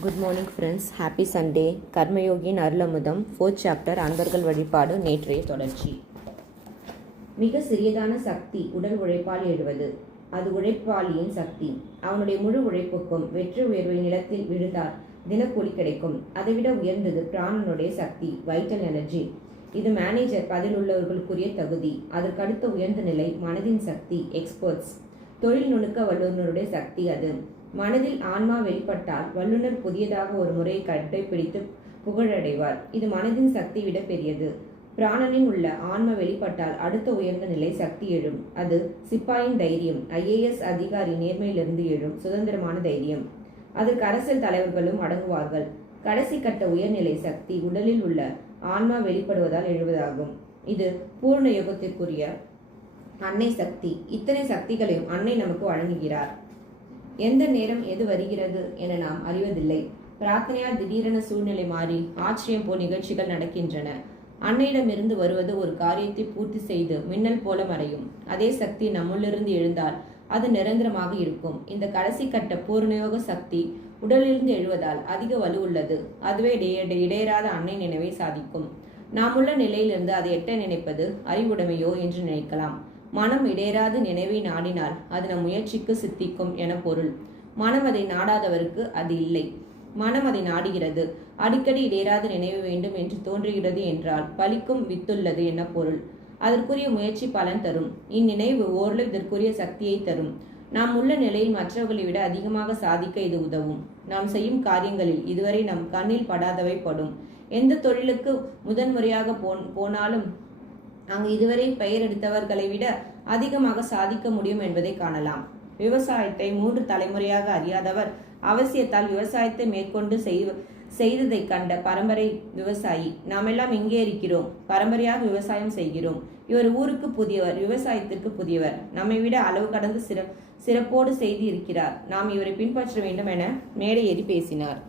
Good morning friends, happy Sunday. கர்மயோகியின் அருளமுதம் 4th chapter அன்பர்கள் வழிபாடு நேற்றைய தொடர்ச்சி. மிக சிறியதான சக்தி உடல் உழைப்பால் எழுவது. அது உழைப்பாளியின் சக்தி. அவனுடைய முழு உழைப்புக்கும் வெற்றி உயர்வை நிலத்தில் விழுந்தால் தினக்கூலி கிடைக்கும். அதைவிட உயர்ந்தது பிராணனுடைய சக்தி, வைட்டல் எனர்ஜி. இது மேனேஜர் பதிலுள்ளவர்களுக்குரிய தகுதி. அதற்கடுத்த உயர்ந்த நிலை மனதின் சக்தி, எக்ஸ்பர்ட்ஸ். தொழில் நுணுக்க வல்லுநருடைய சக்தி அது. மனதில் ஆன்மா வெளிப்பட்டால் வல்லுநர் புதியதாக ஒரு முறையை கடைபிடித்து புகழடைவார். இது மனதின் சக்தி விட பெரியது. பிராணனின் உள்ள ஆன்மா வெளிப்பட்டால் அடுத்த உயர்ந்த நிலை சக்தி எழும். அது சிப்பாயின் தைரியம், IAS அதிகாரி நேர்மையிலிருந்து எழும் சுதந்திரமான தைரியம். அதற்கு அரசியல் தலைவர்களும் அடங்குவார்கள். கடைசி கட்ட உயர்நிலை சக்தி உடலில் உள்ள ஆன்மா வெளிப்படுவதால் எழுவதாகும். இது பூர்ண யுகத்திற்குரிய அன்னை சக்தி. இத்தனை சக்திகளையும் அன்னை நமக்கு வழங்குகிறார். எந்த நேரம் எது வருகிறது என நாம் அறிவதில்லை. பிரார்த்தனையால் திடீரென சூழ்நிலை மாறி ஆச்சரியம் போல் நிகழ்ச்சிகள் நடக்கின்றன. அன்னையிடமிருந்து வருவது ஒரு காரியத்தை பூர்த்தி செய்து மின்னல் போல மறையும். அதே சக்தி நம்முள்ளிருந்து எழுந்தால் அது நிரந்தரமாக இருக்கும். இந்த கடைசி கட்ட பூர்ணயோக சக்தி உடலிலிருந்து எழுவதால் அதிக வலு உள்ளது. அதுவே இடையறாத அன்னை நினைவை சாதிக்கும். நாமுள்ள நிலையிலிருந்து அதை எட்ட நினைப்பது அறிவுடைமையோ என்று நினைக்கலாம். மனம் இடையராது நினைவை நாடினால் அது நம் முயற்சிக்கு சித்திக்கும் என பொருள். மனம் அதை நாடாதவருக்கு அது இல்லை. மனம் அதை நாடுகிறது. அடிக்கடி இடையராத நினைவு வேண்டும் என்று தோன்றுகிறது என்றால் பலிக்கும் வித்துள்ளது என பொருள். அதற்குரிய முயற்சி பலன் தரும். இந்நினைவு ஓரளவு இதற்குரிய சக்தியை தரும். நாம் உள்ள நிலையில் மற்றவர்களை விட அதிகமாக சாதிக்க இது உதவும். நாம் செய்யும் காரியங்களில் இதுவரை நம் கண்ணில் படாதவை படும். எந்த தொழிலுக்கு முதன்முறையாக போனாலும் அங்கு இதுவரை பெயர் எடுத்தவர்களை விட அதிகமாக சாதிக்க முடியும் என்பதை காணலாம். விவசாயத்தை 3 தலைமுறையாக அறியாதவர் அவசியத்தால் விவசாயத்தை மேற்கொண்டு செய்ததை கண்ட பரம்பரை விவசாயி. நாம் எல்லாம் இங்கே இருக்கிறோம், பரம்பரையாக விவசாயம் செய்கிறோம். இவர் ஊருக்கு புதியவர், விவசாயத்திற்கு புதியவர். நம்மை விட அளவு கடந்து சிறப்போடு செய்து இருக்கிறார். நாம் இவரை பின்பற்ற வேண்டும் என மேடை ஏறி பேசினார்.